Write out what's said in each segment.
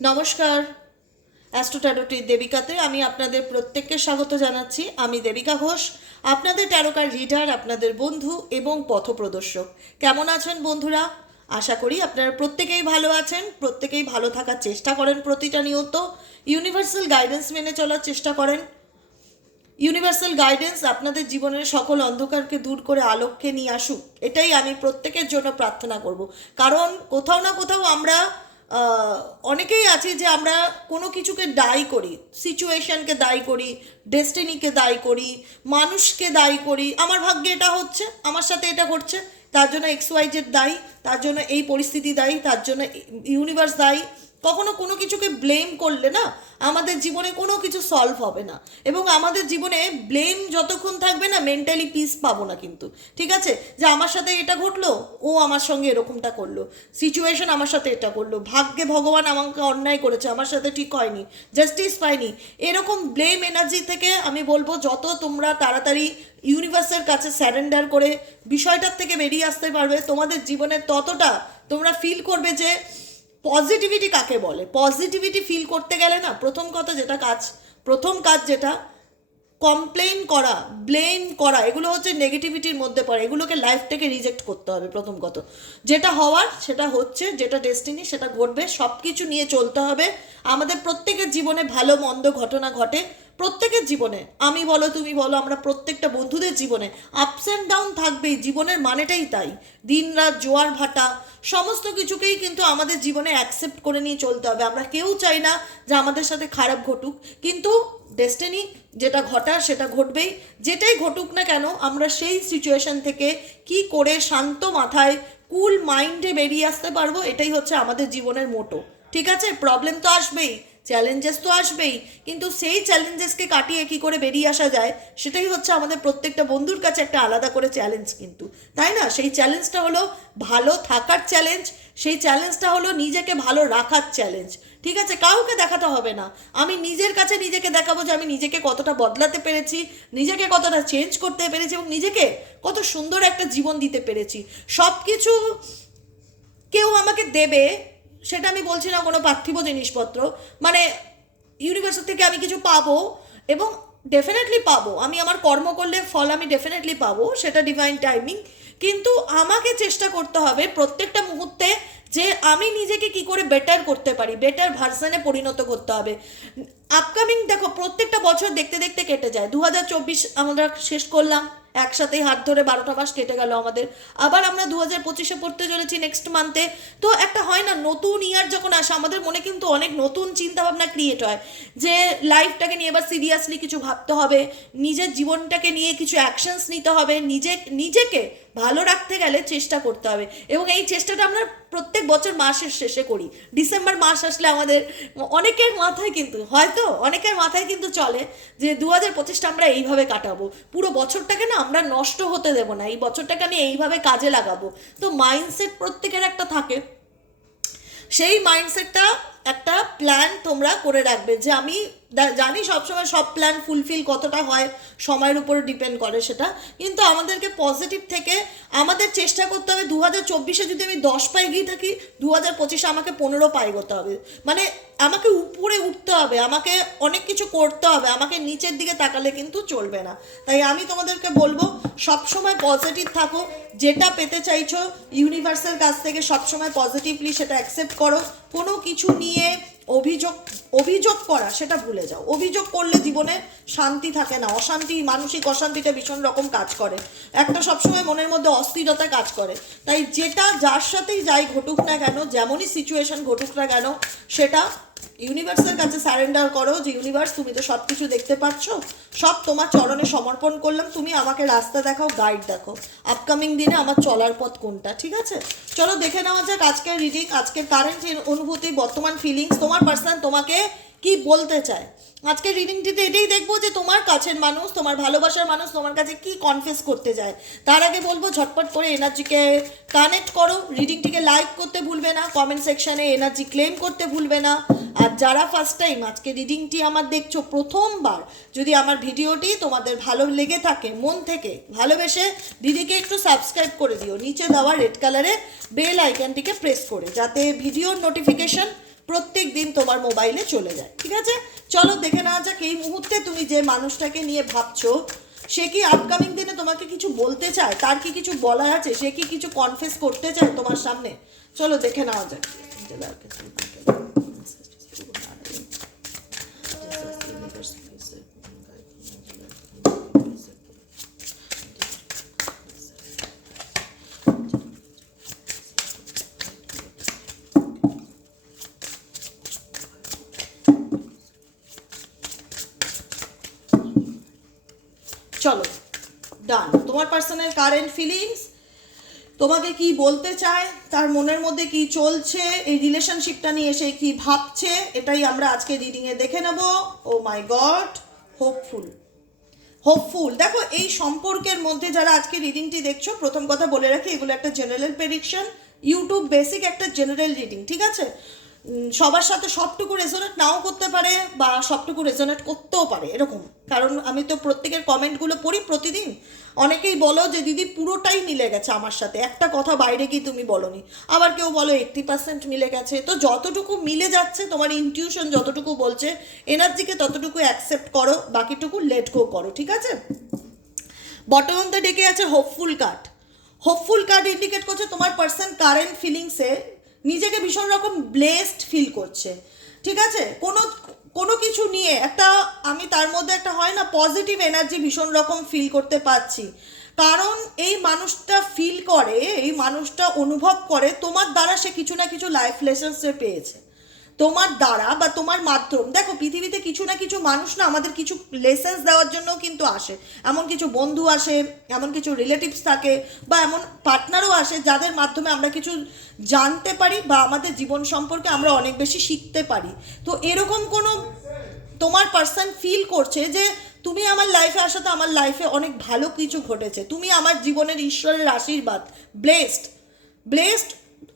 নমস্কার অ্যাস্ট্রোট্যারোটি দেবিকাতে আমি আপনাদের প্রত্যেককে স্বাগত জানাচ্ছি। আমি দেবিকা ঘোষ, আপনাদের ট্যারোকার রিডার, আপনাদের বন্ধু এবং পথপ্রদর্শক। কেমন আছেন বন্ধুরা? আশা করি আপনারা প্রত্যেকেই ভালো আছেন, প্রত্যেকেই ভালো থাকার চেষ্টা করেন প্রতিটা নিয়ত। ইউনিভার্সাল গাইডেন্স মেনে চলার চেষ্টা করেন। ইউনিভার্সাল গাইডেন্স আপনাদের জীবনের সকল অন্ধকারকে দূর করে আলোককে নিয়ে আসুক। এটাই আমি প্রত্যেকের জন্য প্রার্থনা করব। কারণ কোথাও না কোথাও আমরা অনেকেই আছে যে আমরা কোনো কিছুকে দায়ী করি সিচুয়েশনকে দায়ী করি ডেস্টিনিকে দায়ী করি, মানুষকে দায়ী করি, আমার ভাগ্যে এটা হচ্ছে, আমার সাথে এটা ঘটছে, তার জন্য এক্স দায়ী, তার জন্য এই পরিস্থিতি দায়ী, তার জন্য ইউনিভার্স দায়ী কখনো কোনো কিছুকে ব্লেম করলে না, আমাদের জীবনে কোনো কিছু সলভ হবে না। এবং আমাদের জীবনে ব্লেম যতক্ষণ থাকবে না মেন্টালি পিস পাবো না কিন্তু। ঠিক আছে? যে আমার সাথে এটা ঘটলো, ও আমার সঙ্গে এরকমটা করল। সিচুয়েশন আমার সাথে এটা করল। ভাগ্যে ভগবান আমাকে অন্যায় করেছে, আমার সাথে ঠিক হয়নি জাস্টিস পাইনি। এরকম ব্লেম এনার্জি থেকে আমি বলব, যত তোমরা তাড়াতাড়ি ইউনিভার্সের কাছে স্যারেন্ডার করে বিষয়টার থেকে বেরিয়ে আসতে পারবে, তোমাদের জীবনে ততটা তোমরা ফিল করবে যে পজিটিভিটি কাকে বলে? পজিটিভিটি ফিল করতে গেলে না, প্রথম কথা যেটা কাজ, প্রথম কাজ যেটা কমপ্লেন করা ব্লেম করা, এগুলো হচ্ছে নেগেটিভিটির মধ্যে পড়ে, এগুলোকে লাইফ থেকে রিজেক্ট করতে হবে প্রথম কত যেটা হওয়ার, সেটা হচ্ছে, যেটা ডেস্টিনি সেটা ঘটবে সব কিছু নিয়ে চলতে হবে। আমাদের প্রত্যেকের জীবনে ভালো, মন্দ ঘটনা ঘটে প্রত্যেকের জীবনে। আমি বলো, তুমি বলো, আমরা প্রত্যেকটা বন্ধুদের জীবনে। আপস অ্যান্ড ডাউন থাকবেই, জীবনের মানেটাই তাই। দিন রাত জোয়ার ভাটা, সমস্ত কিছুকেই কিন্তু আমাদের জীবনে অ্যাকসেপ্ট করে নিয়ে চলতে হবে। আমরা কেউ চাই না যে আমাদের সাথে খারাপ ঘটুক, কিন্তু ডেস্টিনি যেটা ঘটার সেটা ঘটবেই। যেটাই ঘটুক না কেন, আমরা সেই সিচুয়েশন থেকে কি করে শান্ত মাথায় কুল মাইন্ডে বেরিয়ে আসতে পারব, এটাই হচ্ছে আমাদের জীবনের মোটো ঠিক আছে? প্রবলেম তো আসবেই। চ্যালেঞ্জেস তো আসবেই, কিন্তু সেই চ্যালেঞ্জেসকে কাটিয়ে কি করে বেরিয়ে আসা যায়, সেটাই হচ্ছে আমাদের প্রত্যেকটা বন্ধুর কাছে একটা আলাদা করে চ্যালেঞ্জ কিন্তু। তাই না? সেই চ্যালেঞ্জটা হলো ভালো থাকার চ্যালেঞ্জ সেই চ্যালেঞ্জটা হলো নিজেকে ভালো রাখার চ্যালেঞ্জ ঠিক আছে? কাউকে দেখাতে হবে না। আমি নিজের কাছে নিজেকে দেখাবো যে আমি নিজেকে কতটা বদলাতে পেরেছি, নিজেকে কতটা চেঞ্জ করতে পেরেছি এবং নিজেকে কত সুন্দর একটা জীবন দিতে পেরেছি। সব কিছু কেউ আমাকে দেবে সেটা আমি বলছি না কোনো পার্থিব জিনিসপত্র। মানে ইউনিভার্সিটি থেকে আমি কিছু পাবো এবং ডেফিনেটলি পাবো। আমি আমার কর্ম করলে ফল আমি ডেফিনেটলি পাবো, সেটা ডিভাইন টাইমিং কিন্তু আমাকে চেষ্টা করতে হবে প্রত্যেকটা মুহূর্তে যে আমি নিজেকে কি করে বেটার করতে পারি বেটার ভার্সনে পরিণত করতে হবে। আপকামিং দেখো, প্রত্যেকটা বছর দেখতে দেখতে কেটে যায়। দু হাজার চব্বিশ আমরা শেষ করলাম। একসাথেই হাত ধরে বারোটা মাস কেটে গেল আমাদের। আবার আমরা দু হাজার পঁচিশে পড়তে চলেছি নেক্সট মান্থে তো একটা হয় না, নতুন ইয়ার যখন আসে, আমাদের মনে কিন্তু অনেক নতুন চিন্তাভাবনা ক্রিয়েট হয়। যে লাইফটাকে নিয়ে এবার সিরিয়াসলি কিছু ভাবতে হবে, নিজের জীবনটাকে নিয়ে কিছু অ্যাকশনস নিতে হবে, নিজে, নিজেকে ভালো রাখতে গেলে চেষ্টা করতে হবে। এবং এই চেষ্টাটা আমরা প্রত্যেক বছর মাসের শেষে করি। ডিসেম্বর মাস আসলে আমাদের অনেকের মাথায় কিন্তু, হয়তো অনেকের মাথায় কিন্তু চলে যে দু হাজার পঁচিশটা আমরা এইভাবে কাটাবো। পুরো বছরটাকে না আমরা নষ্ট হতে দেবো না। এই বছরটাকে আমি এইভাবে কাজে লাগাবো। তো মাইন্ডসেট প্রত্যেকের একটা থাকে। সেই মাইন্ডসেটটা একটা প্ল্যান তোমরা করে রাখবে যে আমি জানি সবসময় সব প্ল্যান ফুলফিল কতটা হয়, সময়ের উপর ডিপেন্ড করে সেটা। কিন্তু আমাদেরকে পজিটিভ থেকে আমাদের চেষ্টা করতে হবে দু হাজার চব্বিশে যদি আমি দশ পায়ে গিয়ে থাকি দু হাজার পঁচিশে আমাকে পনেরো পায়ে করতে হবে। মানে আমাকে উপরে উঠতে হবে, আমাকে অনেক কিছু করতে হবে, আমাকে নিচের দিকে তাকালে কিন্তু চলবে না। তাই আমি তোমাদেরকে বলব, সবসময় পজিটিভ থাকো, যেটা পেতে চাইছো ইউনিভার্সের কাছ থেকে সবসময় পজিটিভলি সেটা অ্যাকসেপ্ট করো। কোনো কিছু নিয়ে অভিযোগ অভিযোগ করা, সেটা ভুলে যাও। অভিযোগ করলে জীবনে শান্তি থাকে না। অশান্তি, মানসিক অশান্তিটা ভীষণ রকম কাজ করে। একটা সবসময় মনের মধ্যে অস্থিরতা কাজ করে। তাই যেটা যার সাথেই যাই ঘটুক না কেন, যেমনই সিচুয়েশন ঘটুক না কেন, সেটা ইউনিভার্সের কাছে স্যারেন্ডার করো যে ইউনিভার্স, তুমি তো সব কিছু দেখতে পাচ্ছ। সব তোমার চরণে সমর্পণ করলাম। তুমি আমাকে রাস্তা দেখাও গাইড দেখো। আপকামিং দিনে আমার চলার পথ কোনটা, ঠিক আছে? চলো দেখে নেওয়া যাক আজকের রিডিং আজকের কারেন্ট অনুভূতি, বর্তমান ফিলিংস তোমার পার্সন তোমাকে কি বলতে চায়? আজকের রিডিংটিতে এটাই দেখব যে তোমার কাছের মানুষ, তোমার ভালোবাসার মানুষ তোমার কাছে কি কনফেস করতে যায়। তার আগে বলব ঝটপট করে এনার্জিকে কানেক্ট করো। রিডিংটিকে লাইক করতে ভুলবে না কমেন্ট সেকশনে এনার্জি ক্লেম করতে ভুলবে না। আর যারা ফার্স্ট টাইম আজকে রিডিংটি আমার দেখছ প্রথমবার, যদি আমার ভিডিওটি তোমাদের ভালো লেগে থাকে, মন থেকে ভালোবেসে, দিদিকে একটু সাবস্ক্রাইব করে দিও। নিচে দেওয়া রেড কালারে বেল আইকনটিকে প্রেস করে, যাতে ভিডিওর নোটিফিকেশন প্রত্যেক দিন তোমার মোবাইলে চলে যায়, ঠিক আছে? চলো দেখে নেওয়া যাক, এই মুহূর্তে তুমি যে মানুষটাকে নিয়ে ভাবছ, সে কি আপকামিং দিনে তোমাকে কিছু বলতে চায়? তার কি কিছু বলার আছে? সে কি কিছু কনফেস করতে চায় তোমার সামনে? চলো দেখে নেওয়া যাক। চলো ডান তোমার পার্সোনাল কারেন্ট ফিলিংস তোমাকে কি বলতে চায়, তার মনের মধ্যে কি চলছে, এই রিলেশনশিপটা নিয়ে সে কি ভাবছে, এটাই আমরা আজকে রিডিংয়ে দেখে নেব। Oh my god hopeful hopeful দেখো, এই সম্পর্কের মধ্যে যারা আজকে রিডিংটি দেখছ, প্রথম কথা বলে রাখি, এগুলো একটা জেনারেল প্রেডিকশন ইউটিউব বেসিক একটা জেনারেল রিডিং ঠিক আছে? সবার সাথে সবটুকু রেজোনেট নাও করতে পারে বা সবটুকু রেজোনেট করতেও পারে, এরকম। কারণ আমি তো প্রত্যেকের কমেন্টগুলো পড়ি প্রতিদিন। অনেকেই বলো যে, দিদি, পুরোটাই মিলে গেছে আমার সাথে। একটা কথা বাইরে কি তুমি বলনি। আবার কেউ বলো এইট্টি পার্সেন্ট মিলে গেছে। তো যতটুকু মিলে যাচ্ছে, তোমার ইনটিউশন যতটুকু বলছে এনার্জিকে ততটুকু অ্যাকসেপ্ট করো, বাকিটুকু লেট গো করো, ঠিক আছে? বটম অফ ডেকে আছে hopeful card hopeful card indicate করছে তোমার পার্সন কারেন্ট ফিলিংসে নিজেকে ভীষণ রকম ব্লেসড ফিল করছে। ঠিক আছে? কোনো কোনো কিছু নিয়ে একটা, আমি তার মধ্যে একটা হয় না পজিটিভ এনার্জি ভীষণ রকম ফিল করতে পারছি। কারণ এই মানুষটা ফিল করে, এই মানুষটা অনুভব করে, তোমার দ্বারা সে কিছু না কিছু লাইফ লেসন্সে পেয়েছে। তোমার দ্বারা বা তোমার মাধ্যম। দেখো, পৃথিবীতে কিছু না কিছু মানুষ না আমাদের কিছু লেসেন্স দেওয়ার জন্যও কিন্তু আসে। এমন কিছু বন্ধু আসে, এমন কিছু রিলেটিভস থাকে বা এমন পার্টনারও আসে যাদের মাধ্যমে আমরা কিছু জানতে পারি বা আমাদের জীবন সম্পর্কে আমরা অনেক বেশি শিখতে পারি। তো এরকম কোনো তোমার পার্সন ফিল করছে যে, তুমি আমার লাইফে আসাতে আমার লাইফে অনেক ভালো কিছু ঘটেছে। তুমি আমার জীবনের ঈশ্বরের আশীর্বাদ। ব্লেসড ব্লেসড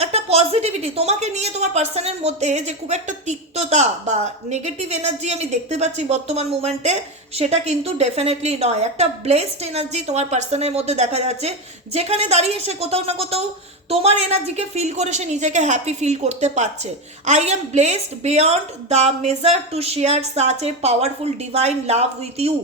একটা পজিটিভিটি তোমাকে নিয়ে তোমার পার্সনের মধ্যে যে খুব একটা তিক্ততা বা নেগেটিভ এনার্জি আমি দেখতে পাচ্ছি বর্তমান মুমেন্টে সেটা কিন্তু ডেফিনেটলি নয়। একটা ব্লেসড এনার্জি তোমার পার্সনের মধ্যে দেখা যাচ্ছে, যেখানে দাঁড়িয়ে সে কোথাও না কোথাও তোমার এনার্জিকে ফিল করে সে নিজেকে হ্যাপি ফিল করতে পারছে। I am blessed beyond the measure to share such a powerful divine love with you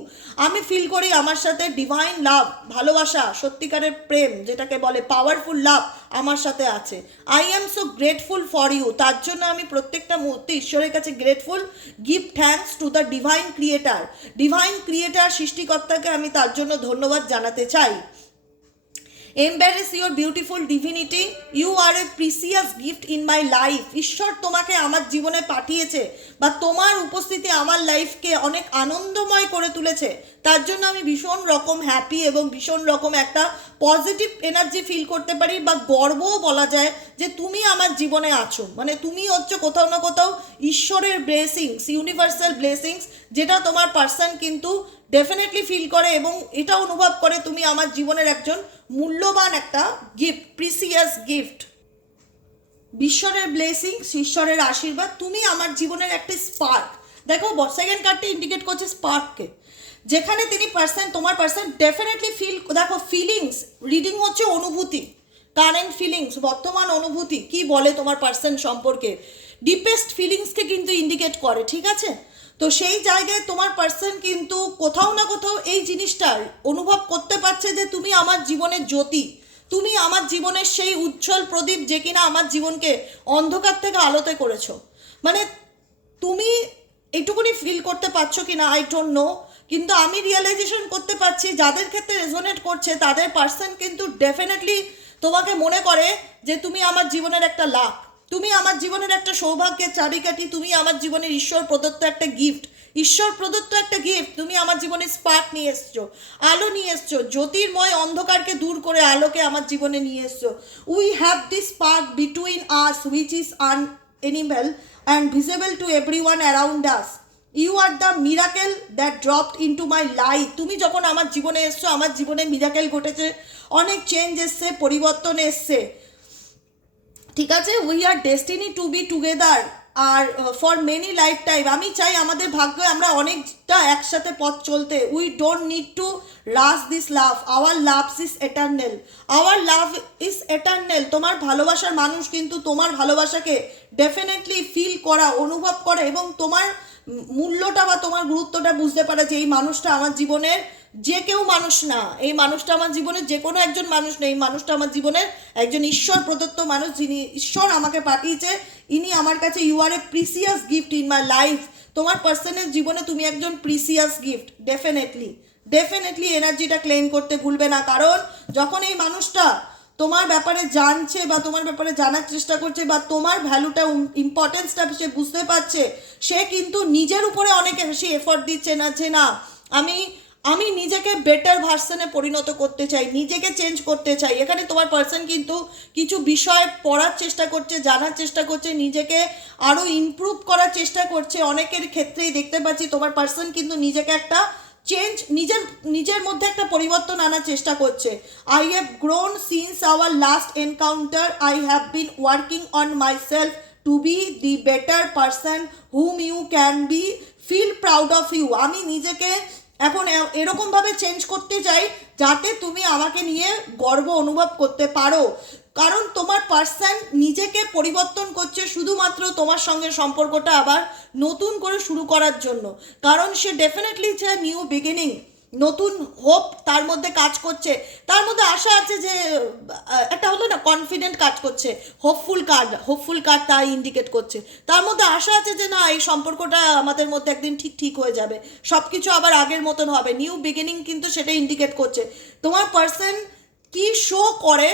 আমি ফিল করি আমার সাথে ডিভাইন লাভ ভালোবাসা, সত্যিকারের প্রেম, যেটাকে বলে পাওয়ারফুল লাভ আমার সাথে আছে। I am so grateful for you তার জন্য আমি প্রত্যেকটা মুহূর্তে ঈশ্বরের কাছে grateful give thanks to the divine creator divine creator সৃষ্টিকর্তাকে আমি তার জন্য ধন্যবাদ জানাতে চাই। Embrace your beautiful divinity you are a precious gift in my life ঈশ্বর তোমাকে আমার জীবনে পাঠিয়েছে বা তোমার উপস্থিতি আমার লাইফকে অনেক আনন্দময় করে তুলেছে। তার জন্য আমি ভীষণ রকম হ্যাপি এবং ভীষণ রকম একটা পজিটিভ এনার্জি ফিল করতে পারি বা গর্বও বলা যায় যে তুমি আমার জীবনে আছো। মানে তুমি হচ্ছে কোথাও না কোথাও ঈশ্বরের ব্লেসিংস ইউনিভার্সাল ব্লেসিংস যেটা তোমার পার্সন কিন্তু ডেফিনেটলি ফিল করে এবং এটা অনুভব করে তুমি আমার জীবনের একজন মূল্যবান একটা গিফট প্রিসিয়াস গিফট ঈশ্বরের ব্লেসিং ঈশ্বরের আশীর্বাদ, তুমি আমার জীবনের একটা স্পার্ক দেখো সেকেন্ড কার্ডটা ইন্ডিকেট করছে স্পার্ককে যেখানে তিনি পার্সন তোমার পার্সন ডেফিনেটলি ফিল দেখো ফিলিংস রিডিং হচ্ছে অনুভূতি কারেন্ট ফিলিংস বর্তমান অনুভূতি, কি বলে তোমার পার্সন সম্পর্কে? ডিপেস্ট ফিলিংসকে কিন্তু ইন্ডিকেট করে, ঠিক আছে? তো সেই জায়গায় তোমার পার্সন কিন্তু কোথাও না কোথাও এই জিনিসটার অনুভব করতে পারছে যে তুমি আমার জীবনের জ্যোতি, তুমি আমার জীবনের সেই উজ্জ্বল প্রদীপ যে কিনা আমার জীবনকে অন্ধকার থেকে আলোতে করেছ। মানে তুমি এইটুকুনি ফিল করতে পারছ কি না আই ডোন্ট নো কিন্তু আমি রিয়েলাইজেশন করতে পারছি, যাদের ক্ষেত্রে রেজোনেট করছে, তাদের পার্সন কিন্তু ডেফিনেটলি তোমাকে মনে করে যে তুমি আমার জীবনের একটা লাভ। তুমি আমার জীবনের একটা সৌভাগ্যের চাবিকাঠি, তুমি আমার জীবনের ঈশ্বর প্রদত্ত একটা গিফট ঈশ্বর প্রদত্ত একটা গিফট তুমি আমার জীবনে স্পার্ক নিয়ে এসছো, আলো নিয়ে এসছো, জ্যোতির্ময় অন্ধকারকে দূর করে আলোকে আমার জীবনে নিয়ে এসছো। We have this spark between us which is an animal and visible to everyone around us you are the miracle that dropped into my life তুমি যখন আমার জীবনে এসছো, আমার জীবনে মিরাকেল ঘটেছে, অনেক চেঞ্জ এসছে, পরিবর্তন এসছে। ঠিক আছে? We are destiny to be together or for many life time আমি চাই আমাদের ভাগ্যে আমরা অনেকটা একসাথে পথ চলতে। We don't need to rush this love our loves is eternal our love is eternal তোমার ভালোবাসার মানুষ কিন্তু তোমার ভালোবাসাকে ডেফিনেটলি ফিল করা, অনুভব করে এবং তোমার মূল্যটা বা তোমার গুরুত্বটা বুঝতে পারে যে এই মানুষটা আমার জীবনের যে কেউ মানুষ না। এই মানুষটা আমার জীবনের যে কোনো একজন মানুষ না। এই মানুষটা আমার জীবনের একজন ঈশ্বর প্রদত্ত মানুষ যিনি ঈশ্বর আমাকে পাঠিয়েছে। ইনি আমার কাছে you are a precious gift in my life তোমার পার্সনের জীবনে তুমি একজন প্রিসিয়াস গিফট ডেফিনেটলি ডেফিনেটলি এনার্জিটা ক্লেম করতে ভুলবে না। কারণ যখন এই মানুষটা তোমার ব্যাপারে জানছে বা তোমার ব্যাপারে জানার চেষ্টা করছে বা তোমার ভ্যালুটা ইম্পর্টেন্সটা সে বুঝতে পারছে, সে কিন্তু নিজের উপরে অনেক বেশি এফর্ট দিচ্ছে না যে না, আমি আমি নিজেকে বেটার ভার্সনে পরিণত করতে চাই, নিজেকে চেঞ্জ করতে চাই। এখানে তোমার পার্সন কিন্তু কিছু বিষয় পড়ার চেষ্টা করছে, জানার চেষ্টা করছে, নিজেকে আরও ইমপ্রুভ করার চেষ্টা করছে। অনেকের ক্ষেত্রেই দেখতে পাচ্ছি তোমার পার্সন কিন্তু নিজেকে একটা চেঞ্জ নিজের নিজের মধ্যে একটা পরিবর্তন আনার চেষ্টা করছে। I have grown since our last encounter I have been working on myself to be the better person whom you can be feel proud of you আমি নিজেকে এখন এরকমভাবে চেঞ্জ করতে চাই যাতে তুমি আমাকে নিয়ে গর্ব অনুভব করতে পারো। কারণ তোমার পার্সন নিজেকে পরিবর্তন করছে শুধুমাত্র তোমার সঙ্গে সম্পর্কটা আবার নতুন করে শুরু করার জন্য। কারণ সে ডেফিনেটলি চায় নিউ বিগিনিং নতুন হোপ তার মধ্যে কাজ করছে। তার মধ্যে আশা আছে যে একটা হলো না কনফিডেন্ট কাজ করছে। হোপফুল কার্ড হোপফুল কার্ড তাই ইন্ডিকেট করছে। তার মধ্যে আশা আছে যে, না, এই সম্পর্কটা আমাদের মধ্যে একদিন ঠিক ঠিক হয়ে যাবে। সব কিছু আবার আগের মতন হবে। নিউ বিগিনিং কিন্তু সেটা ইন্ডিকেট করছে। তোমার পার্সন কি শো করে,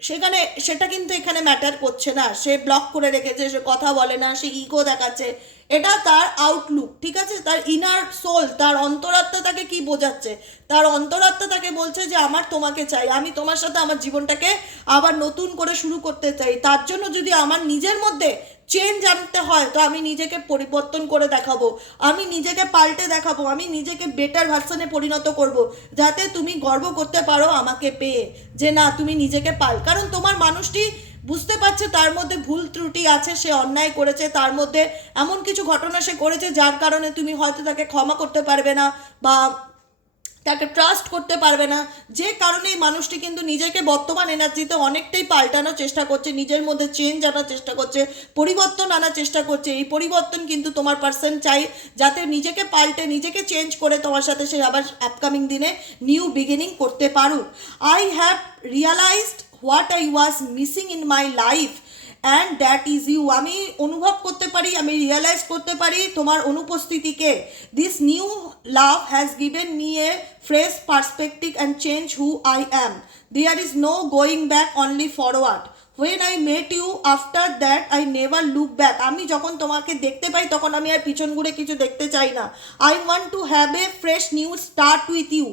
সেখানে, সেটা কিন্তু এখানে ম্যাটার করছে না। সে ব্লক করে রেখেছে, সে কথা বলে না, সে ইগো দেখাচ্ছে। এটা তার আউটলুক ঠিক আছে? তার ইনার সোল তার অন্তরাত্মা তাকে কি বোঝাচ্ছে? তার অন্তরাত্মা তাকে বলছে যে, আমার তোমাকে চাই, আমি তোমার সাথে আমার জীবনটাকে আবার নতুন করে শুরু করতে চাই। তার জন্য যদি আমার নিজের মধ্যে চেঞ্জ আনতে হয়, তো আমি নিজেকে পরিবর্তন করে দেখাবো। আমি নিজেকে পাল্টে দেখাবো, আমি নিজেকে বেটার ভার্সনে পরিণত করব, যাতে তুমি গর্ব করতে পারো আমাকে পেয়ে যে, না, তুমি নিজেকে পাল কারণ তোমার মানুষটি বুঝতে পারছে তার মধ্যে ভুল ত্রুটি আছে, সে অন্যায় করেছে, তার মধ্যে এমন কিছু ঘটনা সে করেছে যার কারণে তুমি হয়তো তাকে ক্ষমা করতে পারবে না বা তাকে ট্রাস্ট করতে পারবে না। যে কারণে এই মানুষটি কিন্তু নিজেকে বর্তমান এনার্জিতে অনেকটাই পাল্টানোর চেষ্টা করছে, নিজের মধ্যে চেঞ্জ আনার চেষ্টা করছে, পরিবর্তন আনার চেষ্টা করছে। এই পরিবর্তন কিন্তু তোমার পার্সন চাই যাতে নিজেকে পাল্টে, নিজেকে চেঞ্জ করে তোমার সাথে সে আবার আপকামিং দিনে নিউ বিগিনিং করতে পারুক। I have realized what I was missing in my life and that is you আমি অনুভব করতে পারি, আমি রিয়েলাইজ করতে পারি তোমার অনুপস্থিতিকে। This new love has given me a fresh perspective and change who I am there is no going back only forward when I met you after that I never look back আমি যখন তোমাকে দেখতে পাই, তখন আমি আর পিছন ঘুরে কিছু দেখতে চাই না। I want to have a fresh new start with you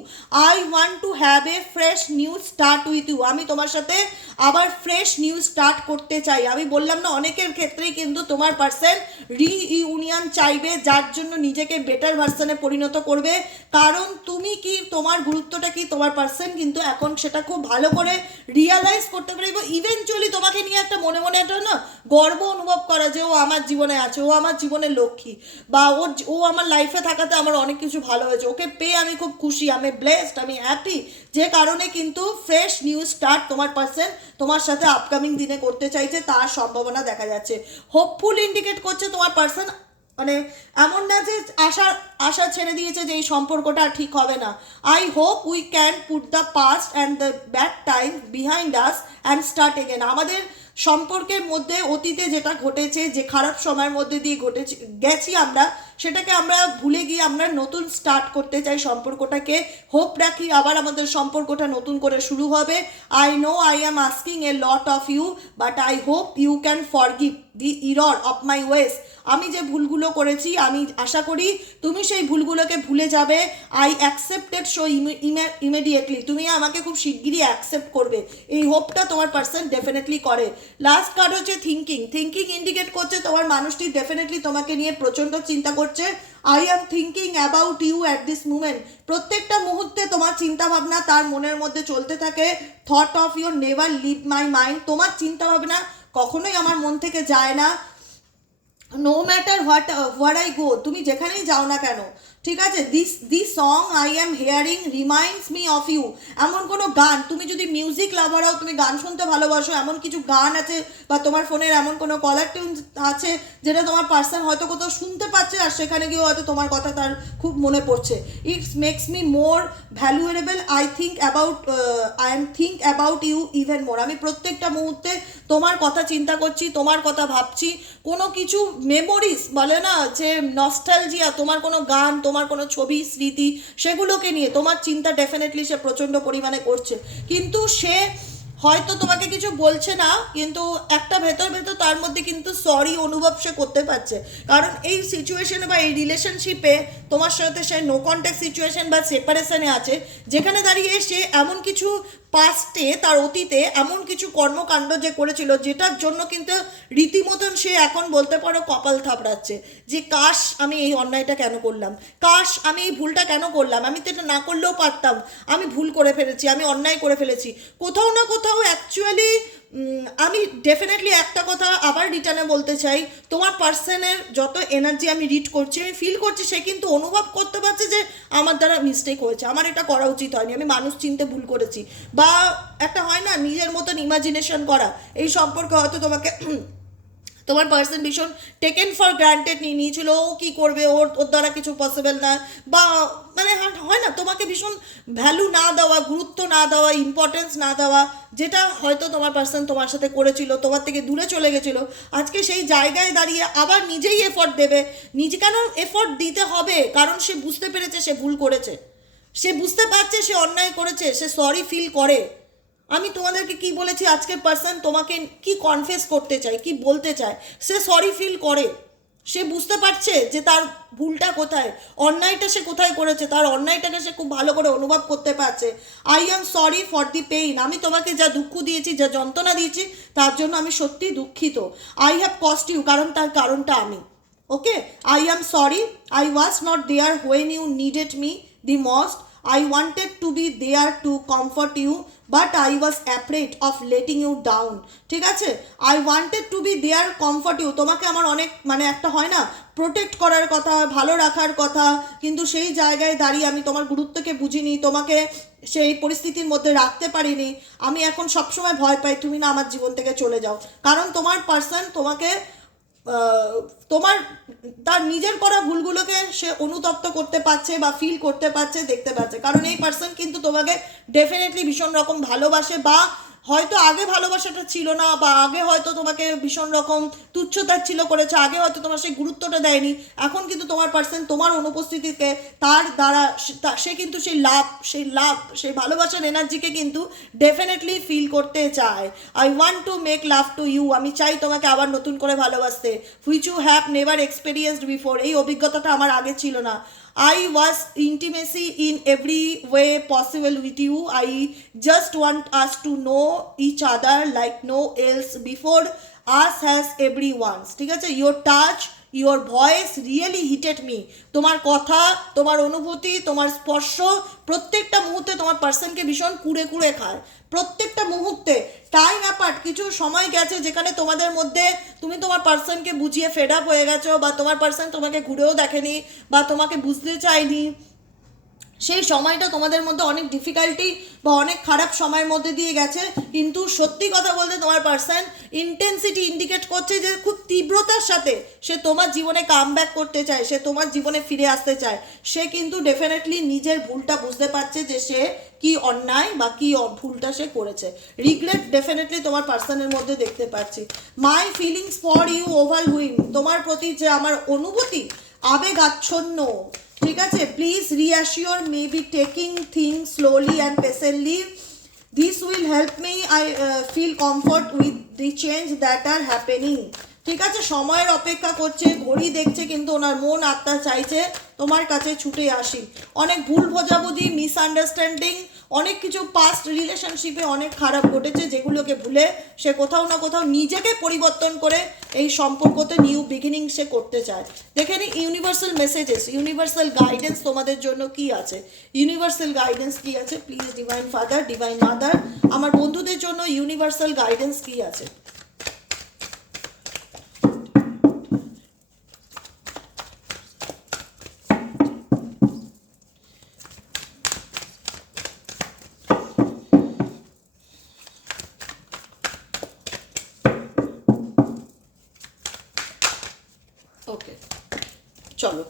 I want to have a fresh new start with you আমি তোমার সাথে আবার ফ্রেশ নিউ স্টার্ট করতে চাই। আমি বললাম না, অনেকের ক্ষেত্রেই কিন্তু তোমার পার্সন রিইউনিয়ন চাইবে, যার জন্য নিজেকে বেটার ভার্সনে পরিণত করবে। কারণ তুমি কি, তোমার গুরুত্বটা কি, তোমার পার্সন কিন্তু এখন সেটা খুব ভালো করে রিয়ালাইজ করতে পারে, এবং ইভেনচুয়ালি তোমাকে নিয়ে একটা মনে মনে একটা না গর্ব অনুভব করা যে ও আমার জীবনে আছে, ও আমার জীবনের লক্ষ্মী বা ওর ও আমার লাইফে থাকাতে আমার অনেক কিছু ভালো হয়েছে। ওকে পেয়ে আমি খুব খুশি আমি ব্লেসড আমি হ্যাপি যে কারণে কিন্তু ফ্রেশ নিউ স্টার্ট তোমার পার্সেন তোমার সাথে আপকামিং দিনে করতে চাইছে, তার সম্ভাবনা দেখা যাচ্ছে। হোপফুল ইন্ডিকেট করছে তোমার পার্সন মানে এমন না যে আশা আশা ছেড়ে দিয়েছে যে এই সম্পর্কটা ঠিক হবে না। I hope we can put the past and the bad time behind us and start again আমাদের সম্পর্কের মধ্যে, অতীতে যেটা ঘটেছে, যে খারাপ সময়ের মধ্যে দিয়ে ঘটেছে, গেছি আমরা, সেটাকে আমরা ভুলে গিয়ে আমরা নতুন স্টার্ট করতে চাই সম্পর্কটাকে। হোপ রাখি আবার আমাদের সম্পর্কটা নতুন করে শুরু হবে। I know I am asking a lot of you but I hope you can forgive the error of my ways আমি যে ভুলগুলো করেছি, আমি আশা করি তুমি সেই ভুলগুলোকে ভুলে যাবে। আই অ্যাকসেপ্টেড সো ইমিডিয়েটলি তুমি আমাকে খুব শিগগিরই অ্যাকসেপ্ট করবে। এই হোপটা তোমার পার্সন ডেফিনেটলি করে। লাস্ট কার্ড হচ্ছে থিঙ্কিং থিঙ্কিং ইন্ডিকেট করছে তোমার মানুষটি ডেফিনেটলি তোমাকে নিয়ে প্রচণ্ড চিন্তা করছে। I am thinking about you at this moment প্রত্যেকটা মুহূর্তে তোমার চিন্তা ভাবনা তার মনের মধ্যে চলতে থাকে। Thought of your never leave my mind তোমার চিন্তা ভাবনা কখনোই আমার মন থেকে যায় না। No matter what where I go তুমি যেখানেই যাও না কেন ঠিক আছে? This this song I am hearing reminds me of you এমন কোনো গান, তুমি যদি মিউজিক লাভার হও, তুমি গান শুনতে ভালোবাসো, এমন কিছু গান আছে বা তোমার ফোনের এমন কোনো কলার টিউন আছে যেটা তোমার পার্সন হয়তো কোথাও শুনতে পাচ্ছে আর সেখানে গিয়ে হয়তো তোমার কথা তার খুব মনে পড়ছে। It's makes me more valuable I think about I am think about you even more আমি প্রত্যেকটা মুহূর্তে তোমার কথা চিন্তা করছি, তোমার কথা ভাবছি। কোনো কিছু মেমোরিজ বলে না যে নস্টালজিয়া তোমার কোনো গান, তোমার কোনো ছবি, স্মৃতি, সেগুলোকে নিয়ে তোমার চিন্তা ডেফিনেটলি সে প্রচণ্ড পরিমাণে করছে। কিন্তু সে হয়তো তোমাকে কিছু বলছে না, কিন্তু একটা ভেতর ভেতর তার মধ্যে কিন্তু সরি অনুভব সে করতে পারছে। কারণ এই সিচুয়েশনে বা এই রিলেশনশিপে তোমার সাথে সে নো কন্ট্যাক্ট সিচুয়েশন বা সেপারেশনে আছে, যেখানে দাঁড়িয়ে সে এমন কিছু পাস্টে তার অতীতে এমন কিছু কর্মকাণ্ড যে করেছিল, যেটার জন্য কিন্তু রীতিমতন সে এখন বলতে পারো কপাল থাপড়াচ্ছে যে, কাশ, আমি এই অন্যায়টা কেন করলাম? কাশ, আমি এই ভুলটা কেন করলাম? আমি তো এটা না করলেও পারতাম। আমি ভুল করে ফেলেছি, আমি অন্যায় করে ফেলেছি। কোথাও না কোথাও অ্যাকচুয়ালি আমি ডেফিনেটলি একটা কথা আবার রিটার্নে বলতে চাই। তোমার পার্সনের যত এনার্জি আমি রিড করছি, আমি ফিল করছি, সে কিন্তু অনুভব করতে পারছে যে আমার দ্বারা মিস্টেক হয়েছে। আমার এটা করা উচিত হয়নি, আমি মানুষ চিনতে ভুল করেছি। বা একটা হয় না, নিজের মতন ইমাজিনেশন করা। এই সম্পর্কে হয়তো তোমাকে তোমার পার্সন ভীষণ টেকেন ফর গ্রান্টেড নিয়ে নিয়েছিল। ও কী করবে? ওর ওর দ্বারা কিছু পসিবল না। বা মানে হয় না, তোমাকে ভীষণ ভ্যালু না দেওয়া, গুরুত্ব না দেওয়া ইম্পর্টেন্স না দেওয়া, যেটা হয়তো তোমার পার্সন তোমার সাথে করেছিল, তোমার থেকে দূরে চলে গেছিল, আজকে সেই জায়গায় দাঁড়িয়ে আবার নিজেই এফর্ট দেবে। নিজে কেন এফর্ট দিতে হবে? কারণ সে বুঝতে পেরেছে, সে ভুল করেছে। সে বুঝতে পারছে, সে অন্যায় করেছে, সে সরি ফিল করে। আমি তোমাদেরকে কি বলেছি? আজকের পার্সন তোমাকে কি কনফেস করতে চায়, কি বলতে চায়, সে সরি ফিল করে। সে বুঝতে পারছে যে তার ভুলটা কোথায়। অন্যায়টা সে কোথায় করেছে? তার অন্যায়টাকে সে খুব ভালো করে অনুভব করতে পারছে। I am sorry for the pain আমি তোমাকে যা দুঃখ দিয়েছি, যা যন্ত্রণা দিয়েছি, তার জন্য আমি সত্যিই দুঃখিত। আই হ্যাভ কস্ট ইউ কারণ তার কারণটা আমি। Okay I am sorry I was not there when you needed me the most I wanted to be there to comfort you, but I was afraid of letting you down. ঠিক আছে? I wanted to be there comfort you তোমাকে আমার অনেক মানে একটা হয় না protect করার কথা ভালো রাখার কথা কিন্তু সেই জায়গায় দাঁড়িয়ে আমি তোমার গুরুত্বকে বুঝিনি তোমাকে সেই পরিস্থিতির মধ্যে রাখতে পারিনি। আমি এখন সবসময় ভয় পাই তুমি না আমার জীবন থেকে চলে যাও। কারণ তোমার পার্সন তোমাকে তোমার তার নিজের করা ভুলগুলোকে সে অনুতপ্ত করতে পারছে বা ফিল করতে পারছে, দেখতে পাচ্ছে কারণ এই পার্সন কিন্তু তোমাকে ডেফিনেটলি ভীষণ রকম ভালোবাসে বা হয়তো আগে ভালোবাসাটা ছিল না বা আগে হয়তো তোমাকে ভীষণ রকম তুচ্ছতাচ্ছিল করেছে, আগে হয়তো তোমার সেই গুরুত্বটা দেয়নি। এখন কিন্তু তোমার পার্সন তোমার অনুপস্থিতিতে তার দ্বারা সে- কিন্তু সেই লাভ সেই লাভ, সেই ভালোবাসার এনার্জিকে কিন্তু ডেফিনেটলি ফিল করতে চায়। I want to make love to you আমি চাই তোমাকে আবার নতুন করে ভালোবাসতে। Which you have never experienced before এই অভিজ্ঞতাটা আমার আগে ছিল না। I was intimacy in every way possible with you. I just want us to know each other like no else before us has everyone. ঠিক আছে your touch your voice really heated me তোমার কথা তোমার অনুভূতি তোমার স্পর্শ প্রত্যেকটা মুহূর্তে তোমার পার্সনকে ভীষণ কুড়ে কুড়ে খায় প্রত্যেকটা মুহূর্তে টাইম অ্যাপার্ট কিছু সময় গেছে যেখানে তোমাদের মধ্যে তুমি তোমার পার্সনকে বুঝিয়ে ফেড আপ হয়ে গেছো বা তোমার পার্সন তোমাকে ঘুরেও দেখেনি বা তোমাকে বুঝতে চায়নি। সেই সময়টা তোমাদের মধ্যে অনেক ডিফিকাল্টি বা অনেক খারাপ সময়ের মধ্যে দিয়ে গেছে। কিন্তু সত্যি কথা বলতে তোমার পার্সন ইন্টেন্সিটি ইন্ডিকেট করছে যে খুব তীব্রতার সাথে সে তোমার জীবনে কাম ব্যাক করতে চায়, সে তোমার জীবনে ফিরে আসতে চায়। সে কিন্তু ডেফিনেটলি নিজের ভুলটা বুঝতে পারছে যে সে কি অন্যায় বা কি ভুলটা সে করেছে। রিগ্রেট ডেফিনেটলি তোমার পার্সনের মধ্যে দেখতে পাচ্ছি। My feelings for you overwhelm তোমার প্রতি যে আমার অনুভূতি আবেগ আচ্ছন্ন ঠিক আছে? Please reassure maybe taking things slowly and patiently this will help me I feel comfort with the change that are happening ঠিক আছে? সময়ের অপেক্ষা করছে, ঘড়ি দেখছে, কিন্তু ওনার মন আত্মা চাইছে তোমার কাছে ছুটে আসি। অনেক ভুল বোঝাবুঝি মিসআন্ডারস্ট্যান্ডিং অনেক কিছু পাস্ট রিলেশনশিপে অনেক খারাপ ঘটেছে যেগুলোকে ভুলে সে কোথাও না কোথাও নিজেকে পরিবর্তন করে এই সম্পর্কতে নিউ বিগিনিং সে করতে চায়। দেখে নি ইউনিভার্সাল মেসেজেস ইউনিভার্সাল গাইডেন্স তোমাদের জন্য কি আছে? ইউনিভার্সাল গাইডেন্স কি আছে? Please divine father divine mother আমার বন্ধুদের জন্য ইউনিভার্সাল গাইডেন্স কি আছে ওকে চলো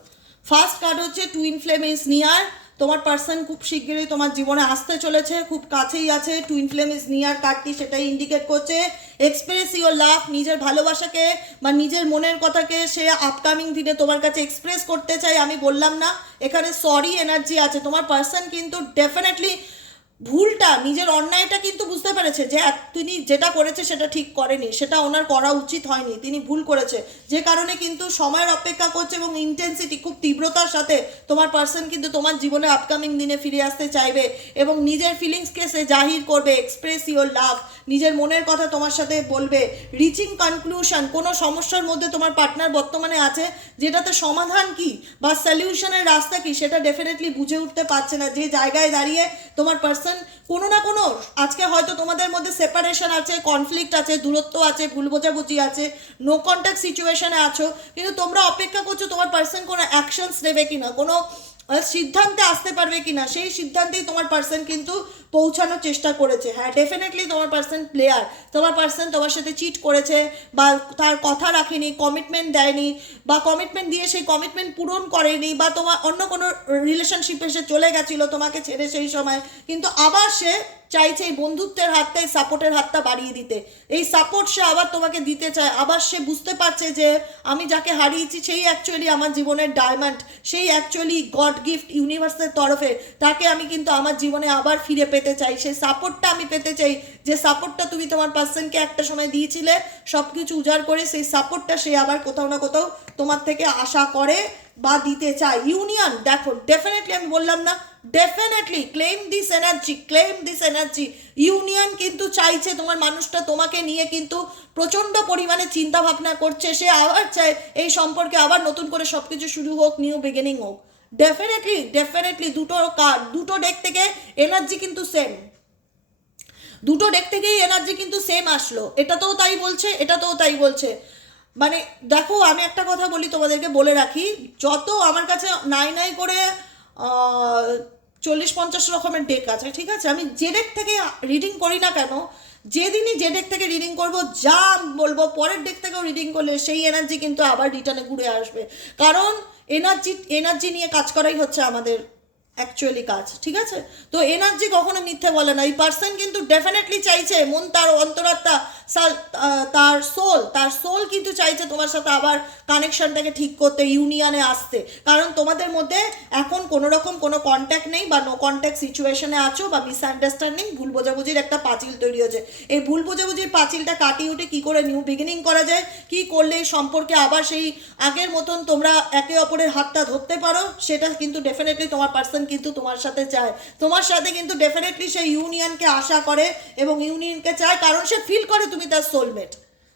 ফার্স্ট কার্ড হচ্ছে টুইন ফ্লেম ইজ নিয়ার তোমার পার্সন খুব শিগগিরই তোমার জীবনে আসতে চলেছে, খুব কাছেই আছে। টুইন ফ্লেম ইজ নিয়ার কার্ডটি সেটাই ইন্ডিকেট করছে। এক্সপ্রেস ইওর লাভ নিজের ভালোবাসাকে বা নিজের মনের কথাকে সে আপকামিং দিনে তোমার কাছে এক্সপ্রেস করতে চাই আমি বললাম না। এখানে সরি এনার্জি আছে। তোমার পার্সন কিন্তু ডেফিনেটলি ভুলটা, নিজের অন্যায়টা কিন্তু বুঝতে পেরেছে যে তিনি যেটা করেছে সেটা ঠিক করেনি, সেটা ওনার করা উচিত হয়নি, তিনি ভুল করেছে। যে কারণে কিন্তু সময়ের অপেক্ষা করছে এবং ইন্টেন্সিটি খুব তীব্রতার সাথে তোমার পার্সন কিন্তু তোমার জীবনে আপকামিং দিনে ফিরে আসতে চাইবে এবং নিজের ফিলিংসকে সে জাহির করবে এক্সপ্রেস ইওর লাভ নিজের মনের কথা তোমার সাথে বলবে রিচিং কনক্লুশন কোনো সমস্যার মধ্যে তোমার পার্টনার বর্তমানে আছে, যেটাতে সমাধান কি বা সলিউশনের রাস্তা কি, সেটা ডেফিনেটলি বুঝে উঠতে পারছে না। যে জায়গায় দাঁড়িয়ে তোমার পার্সন কোনো না কোনো, আজকে হয়তো তোমাদের মধ্যে সেপারেশন আছে কনফ্লিক্ট আছে, দূরত্ব আছে, ভুল বোঝাবুঝি আছে নো কন্ট্যাক্ট সিচুয়েশনে আছো, কিন্তু তোমরা অপেক্ষা করছ তোমার পার্সন কোনো অ্যাকশনস নেবে কিনা, কোনো সিদ্ধান্তে আসতে পারবে কি না সেই সিদ্ধান্তেই তোমার পার্সন কিন্তু পৌঁছানোর চেষ্টা করেছে। হ্যাঁ ডেফিনেটলি তোমার পার্সন প্লেয়ার তোমার পার্সন তোমার সাথে চিট করেছে বা তার কথা রাখেনি কমিটমেন্ট দেয়নি বা কমিটমেন্ট দিয়ে সেই কমিটমেন্ট পূরণ করেনি বা তোমার অন্য কোনো রিলেশনশিপে সে চলে গেছিল, তোমাকে ছেড়ে সেই সময়। কিন্তু আবার সে চাইছে এই বন্ধুত্বের হাতটা এই সাপোর্টের হাতটা বাড়িয়ে দিতে। এই সাপোর্ট সে আবার তোমাকে দিতে চায়। আবার সে বুঝতে পারছে যে আমি যাকে হারিয়েছি সেই অ্যাকচুয়ালি আমার জীবনের ডায়মন্ড সেই অ্যাকচুয়ালি গড গিফট ইউনিভার্সের তরফে, তাকে আমি কিন্তু আমার জীবনে আবার ফিরে পেতে চাই। সেই সাপোর্টটা আমি পেতে চাই যে সাপোর্টটা তুমি তোমার পার্সনকে একটা সময় দিয়েছিলে সব কিছু উজাড় করে সেই সাপোর্টটা সে আবার কোথাও না কোথাও তোমার থেকে আশা করে বা দিতে চায় ইউনিয়ন দেখো ডেফিনেটলি আমি বললাম না definitely claim this energy claim this energy union কিন্তু চাইছে তোমার মানুষটা তোমাকে নিয়ে কিন্তু প্রচণ্ড পরিমাণে চিন্তা ভাবনা করছে। সে আবার চায় এই সম্পর্কে আবার নতুন করে সব কিছু শুরু হোক নিউ বিগিনিং হোক। ডেফিনেটলি ডেফিনেটলি দুটো কার্ড দুটো ডেক থেকে এনার্জি কিন্তু সেম দুটো ডেক থেকেই এনার্জি কিন্তু সেম আসলো। এটাতেও তাই বলছে, এটাতেও তাই বলছে। মানে দেখো, আমি একটা কথা বলি, তোমাদেরকে বলে রাখি, যত আমার কাছে নাই নাই করে চল্লিশ পঞ্চাশ রকমের ডেক আছে, ঠিক আছে? আমি যে ডেক থেকে রিডিং করি না কেন, যেদিনই যে ডেক থেকে রিডিং করব, যা বলব, পরের ডেক থেকেও রিডিং করলে সেই এনার্জি কিন্তু আবার রিটার্নে ঘুরে আসবে। কারণ এনার্জি এনার্জি নিয়ে কাজ করাই হচ্ছে আমাদের অ্যাকচুয়ালি কাজ, ঠিক আছে? তো এনার্জি কখনো মিথ্যে বলে না। এই পার্সন কিন্তু ডেফিনেটলি চাইছে মন তার অন্তরাত্মা তার সোল তার সোল কিন্তু চাইছে তোমার সাথে আবার কানেকশনটাকে ঠিক করতে ইউনিয়নে আসতে। কারণ তোমাদের মধ্যে এখন কোনো রকম কোনো কন্ট্যাক্ট নেই বা নো কন্ট্যাক্ট সিচুয়েশনে আছো বা মিসআন্ডারস্ট্যান্ডিং ভুল বোঝাবুঝির একটা পাঁচিল তৈরি হয়েছে। এই ভুল বোঝাবুঝির পাঁচিলটা কাটিয়ে উঠে কী করে নিউ বিগিনিং করা যায়? কি করলে এই সম্পর্কে আবার সেই আগের মতন তোমরা একে অপরের হাতটা ধরতে পারো? সেটা কিন্তু ডেফিনেটলি তোমার পার্সন কিন্তু তোমার সাথে চায়। তোমার সাথে কিন্তু ডেফিনেটলি সে ইউনিয়নকে আশা করে এবং ইউনিয়নকে চায়, কারণ সে ফিল করে তুমি তার সোলমেট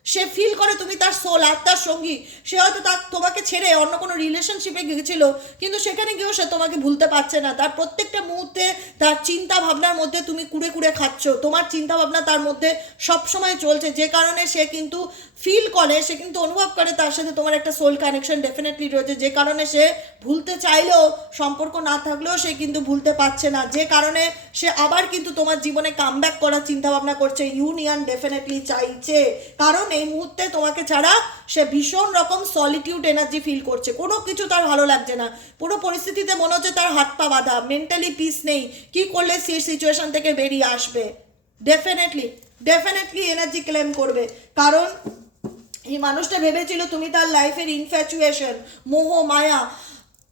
সে ফিল করে তুমি তার সোল আত্মার সঙ্গী। সে হয়তো তার, তোমাকে ছেড়ে অন্য কোনো রিলেশনশিপে গিয়েছিল, কিন্তু সেখানে গিয়েও সে তোমাকে ভুলতে পারছে না। তার প্রত্যেকটা মুহূর্তে তার চিন্তা ভাবনার মধ্যে তুমি কুড়ে কুড়ে খাচ্ছ। তোমার চিন্তা ভাবনা তার মধ্যে সবসময় চলছে। যে কারণে সে কিন্তু ফিল করে, সে কিন্তু অনুভব করে তার সাথে তোমার একটা সোল কানেকশন ডেফিনেটলি রয়েছে। যে কারণে সে ভুলতে চাইলেও, সম্পর্ক না থাকলেও সে কিন্তু ভুলতে পারছে না। যে কারণে সে আবার কিন্তু তোমার জীবনে কামব্যাক করার চিন্তা ভাবনা করছে। ইউনিয়ন ডেফিনেটলি চাইছে। কারণ এই মুহূর্তে তোমাকে ছাড়া সে ভীষণ রকম সলিটিউড এনার্জি ফিল করছে। কোনো কিছু তার ভালো লাগছে না। পুরো পরিস্থিতিতে মনে হচ্ছে তার হাত পা বাঁধা। মেন্টালি পিস নেই। কি করলে সেই সিচুয়েশন থেকে বেরিয়ে আসবে? ডেফিনেটলি ডেফিনেটলি এনার্জি ক্লেম করবে। কারণ এই মানুষটা ভেবেছিল তুমি তার লাইফের ইনফ্যাচুয়েশন মোহ, মায়া,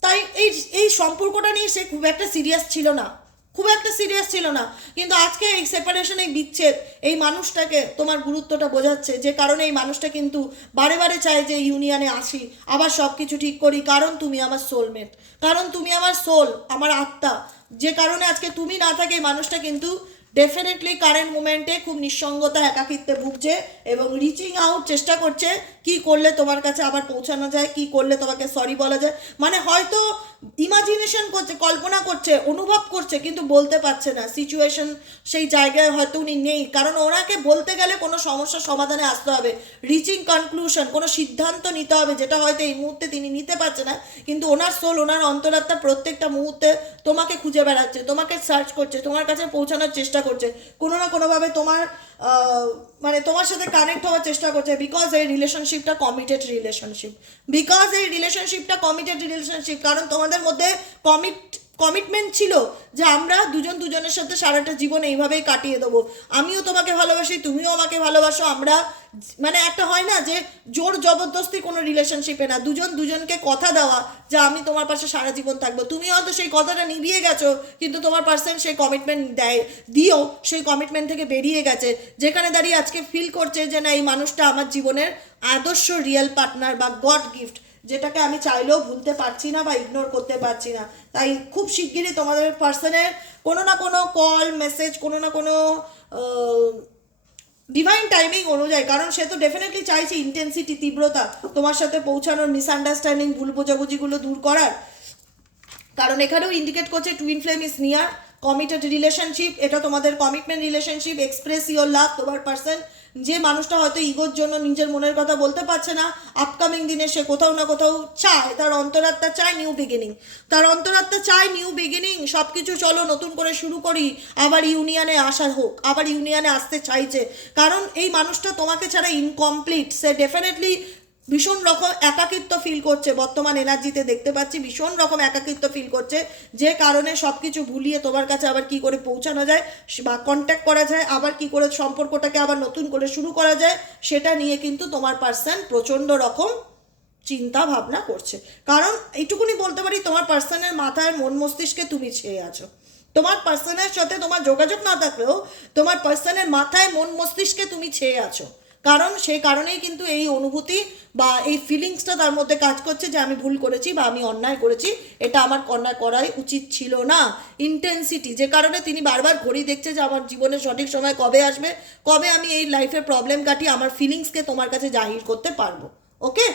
তাই এই এই সম্পর্কটা নিয়ে সে খুব একটা সিরিয়াস ছিল না। খুব একটা সিরিয়াস ছিল না। কিন্তু আজকে এই সেপারেশন এই বিচ্ছেদ, এই মানুষটাকে তোমার গুরুত্বটা বোঝাচ্ছে যে কারণে এই মানুষটা কিন্তু বারে বারে চায় যে ইউনিয়নে আসি, আবার সব কিছু ঠিক করি, কারণ তুমি আমার সোলমেট কারণ তুমি আমার সোল আমার আত্মা। যে কারণে আজকে তুমি না থাকে এই মানুষটা কিন্তু ডেফিনেটলি কারেন্ট মোমেন্টে খুব নিঃসঙ্গতা, একাকিত্বে ভুগছে এবং রিচিং আউট চেষ্টা করছে কি করলে তোমার কাছে আবার পৌঁছানো যায়? কি করলে তোমাকে সরি বলা যায়? মানে হয়তো ইমাজিনেশন করছে, কল্পনা করছে, অনুভব করছে, কিন্তু বলতে পারছে না। সিচুয়েশন সেই জায়গায় হয়তো উনি নেই। কারণ ওনাকে বলতে গেলে কোনো সমস্যার সমাধানে আসতে হবে। রিচিং কনক্লুশন কোনো সিদ্ধান্ত নিতে হবে, যেটা হয়তো এই মুহূর্তে তিনি নিতে পারছে না, কিন্তু ওনার সোল ওনার অন্তরাত্মা প্রত্যেকটা মুহূর্তে তোমাকে খুঁজে বেড়াচ্ছে, তোমাকে সার্চ করছে, তোমার কাছে পৌঁছানোর চেষ্টা করছে। কোনো না কোনোভাবে তোমার মানে তোমার সাথে কানেক্ট হওয়ার চেষ্টা করছে বিকজ এই রিলেশনশিপটা কমিটেড রিলেশনশিপ বিকজ এই রিলেশনশিপটা কমিটেড রিলেশনশিপ কারণ তোমাদের মধ্যে কমিট কমিটমেন্ট ছিল যে আমরা দুজন দুজনের সাথে সারাটা জীবন এইভাবেই কাটিয়ে দেবো। আমিও তোমাকে ভালোবাসি, তুমিও আমাকে ভালোবাসো। আমরা মানে একটা হয় না যে জোর জবরদস্তি কোনো রিলেশনশিপে না। দুজন দুজনকে কথা দেওয়া যে আমি তোমার পাশে সারা জীবন থাকব। তুমি হয়তো সেই কথাটা নিভিয়ে গেছো, কিন্তু তোমার পার্সন সেই কমিটমেন্ট দেয় দিও সেই কমিটমেন্ট থেকে বেরিয়ে গেছে। যেখানে দাঁড়িয়ে আজকে ফিল করছে যে না, এই মানুষটা আমার জীবনের আদর্শ রিয়েল পার্টনার বা গড গিফট যেটাকে আমি চাইলেও ভুলতে পারছি না বা ইগনোর করতে পারছি না। তাই খুব শিগগিরই তোমাদের পার্সনের কোনো না কোনো কল মেসেজ কোনো না কোনো ডিভাইন টাইমিং অনুযায়ী, কারণ সে তো ডেফিনেটলি চাইছে ইন্টেন্সিটি তীব্রতা, তোমার সাথে পৌঁছানোর মিসআন্ডারস্ট্যান্ডিং ভুল বোঝাবুঝিগুলো দূর করার। কারণ এখানেও ইন্ডিকেট করছে twin flame is near committed relationship এটা তোমাদের commitment relationship express your love তোমার পার্সন যে মানুষটা হয়তো ইগোর জন্য নিজের মনের কথা বলতে পারছে না আপকামিং দিনে সে কোথাও না কোথাও চায়, তার অন্তরাত্মা চায় নিউ বিগিনিং তার অন্তরাত্মা চায় নিউ বিগিনিং সব কিছু চলো নতুন করে শুরু করি, আবার ইউনিয়নে আসা হোক, আবার ইউনিয়নে আসতে চাইছে। কারণ এই মানুষটা তোমাকে ছাড়া ইনকমপ্লিট সে ডেফিনেটলি ভীষণ রকম একাকিত্ব ফিল করছে, বর্তমান এনার্জিতে দেখতে পাচ্ছি, ভীষণ রকম একাকিত্ব ফিল করছে। যে কারণে সব কিছু ভুলিয়ে তোমার কাছে আবার কি করে পৌঁছানো যায়, বা কন্ট্যাক্ট করা যায়, আবার কি করে সম্পর্কটাকে আবার নতুন করে শুরু করা যায়, সেটা নিয়ে কিন্তু তোমার পার্সন প্রচণ্ড রকম চিন্তা ভাবনা করছে। কারণ এইটুকুনি বলতে পারি, তোমার পার্সনের মাথায় মন মস্তিষ্কে তুমি ছেয়ে আছো। তোমার পার্সনের সাথে তোমার যোগাযোগ না থাকলেও তোমার পার্সনের মাথায় মন মস্তিষ্কে তুমি ছেয়ে আছো। কারণ সেই কারণেই কিন্তু এই অনুভূতি বা এই ফিলিংসটা তার মধ্যে কাজ করছে যে আমি ভুল করেছি বা আমি অন্যায় করেছি। এটা আমার অন্যায় করাই উচিত ছিল না। ইন্টেন্সিটি যে কারণে তিনি বারবার ঘড়ি দেখছে যে আমার জীবনে সঠিক সময় কবে আসবে, কবে আমি এই লাইফের প্রবলেম কাটিয়ে আমার ফিলিংসকে তোমার কাছে জাহির করতে পারব। ওকে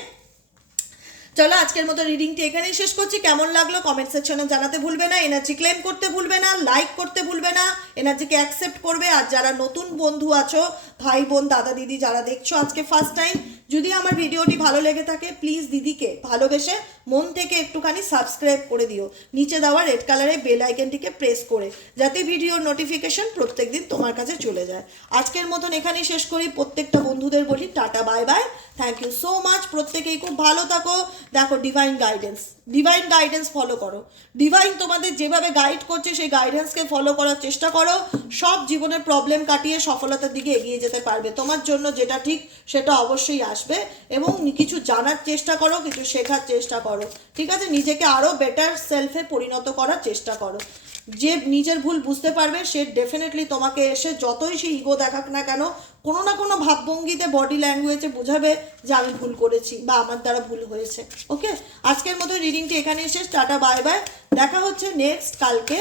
চলো আজকের মতো রিডিংটি এখানেই শেষ করছি। কেমন লাগল কমেন্ট সেকশনে জানাতে ভুলবে না এনার্জি ক্লেম করতে ভুলবে না লাইক করতে ভুলবে না এনার্জিকে অ্যাকসেপ্ট করবে। আর যারা নতুন বন্ধু আছো, ভাই, বোন, দাদা, দিদি যারা দেখছ আজকে ফার্স্ট টাইম যদি আমার ভিডিওটি ভালো লেগে থাকে প্লিজ দিদিকে ভালোবেসে মন থেকে একটুখানি সাবস্ক্রাইব করে দিও। নিচে দেওয়া রেড কালারের বেল আইকনটিকে প্রেস করে, যাতে ভিডিওর নোটিফিকেশন প্রত্যেকদিন তোমার কাছে চলে যায়। আজকের মতন এখানেই শেষ করি। প্রত্যেকটা বন্ধুদের বলি tata bye bye thank you so much প্রত্যেকেই খুব ভালো থাকো। দেখো divine guidance divine guidance follow করো। ডিভাইন তোমাদের যেভাবে গাইড করছে, সেই গাইডেন্সকে ফলো করার চেষ্টা করো। সব জীবনের প্রবলেম কাটিয়ে সফলতার দিকে এগিয়ে যেতে পারবে। তোমার জন্য যেটা ঠিক, সেটা অবশ্যই আসবে। এবং কিছু জানার চেষ্টা করো, কিছু শেখার চেষ্টা করো। ঠিক আছে? নিজেকে আরও বেটার সেলফে পরিণত করার চেষ্টা করো। যে নিজের ভুল বুঝতে পারবে, সে ডেফিনেটলি তোমাকে এসে যতই সে ইগো দেখাক না কেন, কোনো না কোনো ভাবভঙ্গিতে বডি ল্যাঙ্গুয়েজে বোঝাবে যে আমি ভুল করেছি বা আমার দ্বারা ভুল হয়েছে। ওকে আজকের মতো রিডিংটি এখানে শেষ, টাটা বাই বাই দেখা হচ্ছে নেক্সট কালকে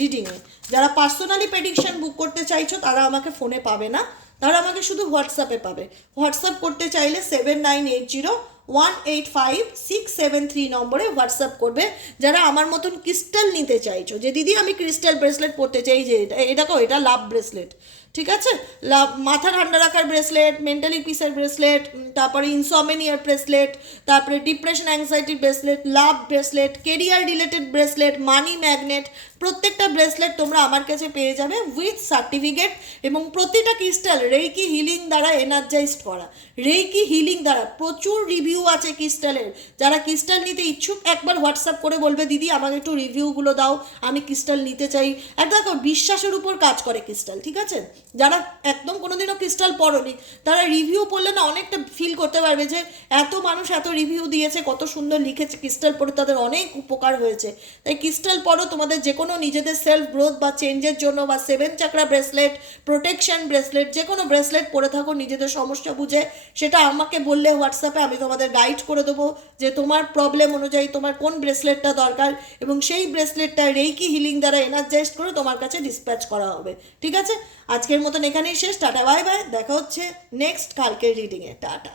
রিডিংয়ে যারা পার্সোনালি প্রেডিকশন বুক করতে চাইছো, তারা আমাকে ফোনে পাবে না। তারা আমাকে শুধু হোয়াটসঅ্যাপে পাবে। হোয়াটসঅ্যাপ করতে চাইলে seven nine eight zero one eight five six seven three নম্বরে হোয়াটসঅ্যাপ করবে, যারা আমার মতন ক্রিস্টাল নিতে চাইছো। যে দিদি, আমি ক্রিস্টাল ব্রেসলেট পরতে চাই, যে এটা এটা এটাকেও এটা লাভ ব্রেসলেট ঠিক আছে? লাভ মাথা ঠান্ডা রাখার ব্রেসলেট মেন্টালি পিসের ব্রেসলেট তারপরে ইনসমেনিয়ার ব্রেসলেট তারপরে depression অ্যাংজাইটির bracelet love bracelet career related bracelet money magnet প্রত্যেকটা ব্রেসলেট তোমরা আমার কাছে পেয়ে যাবে উইথ সার্টিফিকেট এবং প্রতিটা ক্রিস্টাল রেইকি হিলিং দ্বারা এনার্জাইজড করা। রেইকি হিলিং দ্বারা প্রচুর রিভিউ আছে ক্রিস্টালের যারা ক্রিস্টাল নিতে ইচ্ছুক, একবার হোয়াটসঅ্যাপ করে বলবে, দিদি, আমাকে একটু রিভিউগুলো দাও, আমি ক্রিস্টাল নিতে চাই। আর দেখো, বিশ্বাসের উপর কাজ করে ক্রিস্টাল ঠিক আছে? যারা একদম কোনোদিনও ক্রিস্টাল পড়নি তারা রিভিউ পড়লে না অনেকটা ফিল করতে পারবে যে, এত মানুষ এত রিভিউ দিয়েছে, কত সুন্দর লিখেছে ক্রিস্টাল পড়ে, তাদের অনেক উপকার হয়েছে। তাই ক্রিস্টাল পড়ো, তোমাদের যে কোনো নিজেদের সেলফ গ্রোথ বা চেঞ্জের জন্য বা seven chakra bracelet protection bracelet যে কোনো ব্রেসলেট পরে থাকো নিজেদের সমস্যা বুঝে। সেটা আমাকে বললে হোয়াটসঅ্যাপে আমি তোমাদের গাইড করে দেবো যে তোমার প্রবলেম অনুযায়ী তোমার কোন ব্রেসলেটটা দরকার এবং সেই ব্রেসলেটটা রেইকি হিলিং দ্বারা এনার্জাইজ করে তোমার কাছে ডিসপ্যাচ করা হবে। ঠিক আছে? আজকের মতন এখানেই শেষ। টাটা বাই বাই দেখা হচ্ছে নেক্সট কালকের রিডিংয়ে টাটা।